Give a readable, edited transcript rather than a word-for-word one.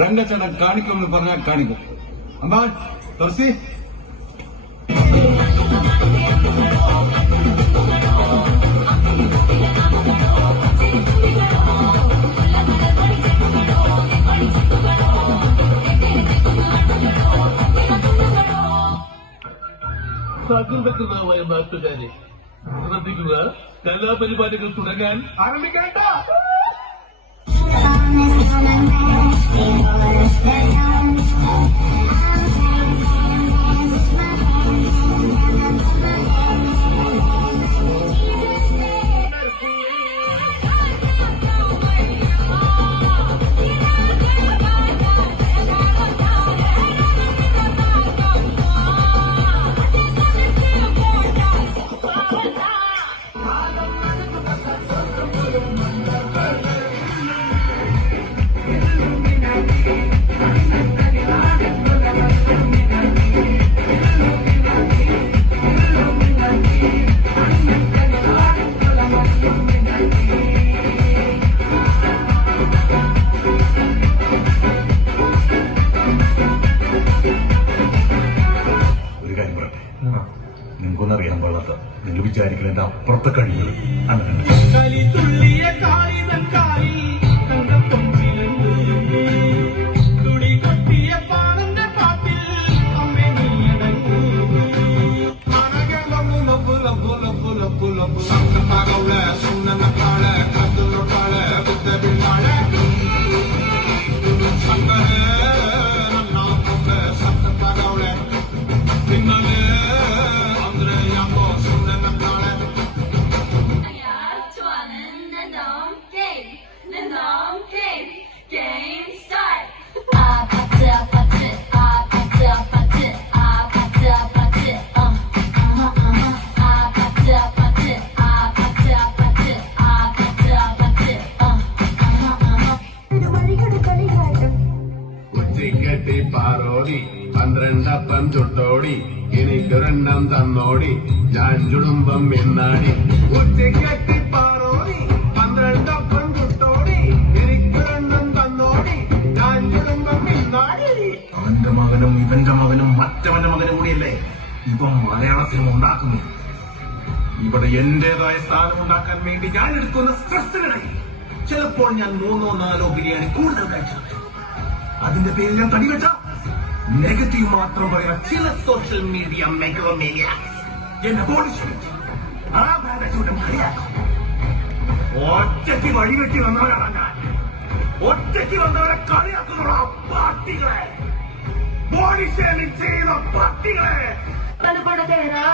രംഗച്ചേട്ടൻ കാണിക്കുമെന്ന് പറഞ്ഞാൽ കാണിക്കും. അമ്പാൻ തുറസി സാധ്യതകളായ നാട്ടുകാരെ ശ്രദ്ധിക്കുക. കലാപരിപാടികൾ തുടങ്ങാൻ ആരംഭിക്കേണ്ട. നിങ്ങൾക്കൊന്നറിയാൻ പാടാത്ത നിങ്ങൾ വിചാരിക്കുന്നതിന്റെ അപ്പുറത്തെ കഴിവുകൾ അങ്ങനെ പാറോടി 12 ചുട്ടോടി എനിക്കൊരെണ്ണം തന്നോടി ഞാൻ ചുടുമ്പം എന്നാടി ഉച്ചക്കെട്ടി പാറോടി 12 ചുട്ടോടി എനിക്കൊരെണ്ണം തന്നോടി ഞാൻ ചുടുമ്പം എന്നാടി. അവന്റെ മകനും ഇവന്റെ മകനും മറ്റവന്റെ മകനും കൂടിയല്ലേ ഇവൻ മലയാള സിനിമ ഉണ്ടാക്കുന്നു. ഇവിടെ എന്റേതായ സ്ഥാനം ഉണ്ടാക്കാൻ വേണ്ടി ഞാൻ എടുക്കുന്ന സ്ട്രെസ്സിനിടയിൽ ചിലപ്പോൾ ഞാൻ 3-4 ബിരിയാണി കൂടുതൽ കഴിച്ചു. അതിന്റെ പേരിൽ ഞാൻ തടിവെച്ച നെഗറ്റീവ് മാത്രം പറയുന്ന ചില സോഷ്യൽ മീഡിയ മെഗാമേനിയ എന്നെ ബോഡി ഷേറ്റ് ആ ബാഗച്ചൂടെ മറിയാക്കും. ഒറ്റയ്ക്ക് വഴിവെട്ടി വന്നവരാണ് ഞാൻ. ഒറ്റയ്ക്ക് വന്നവരെ കളിയാക്കുന്ന പാർട്ടികളെ, ബോഡി ഷേമിംഗ് ചെയ്യുന്ന പാർട്ടികളെ. ബലപ്പെടുത്തേരാ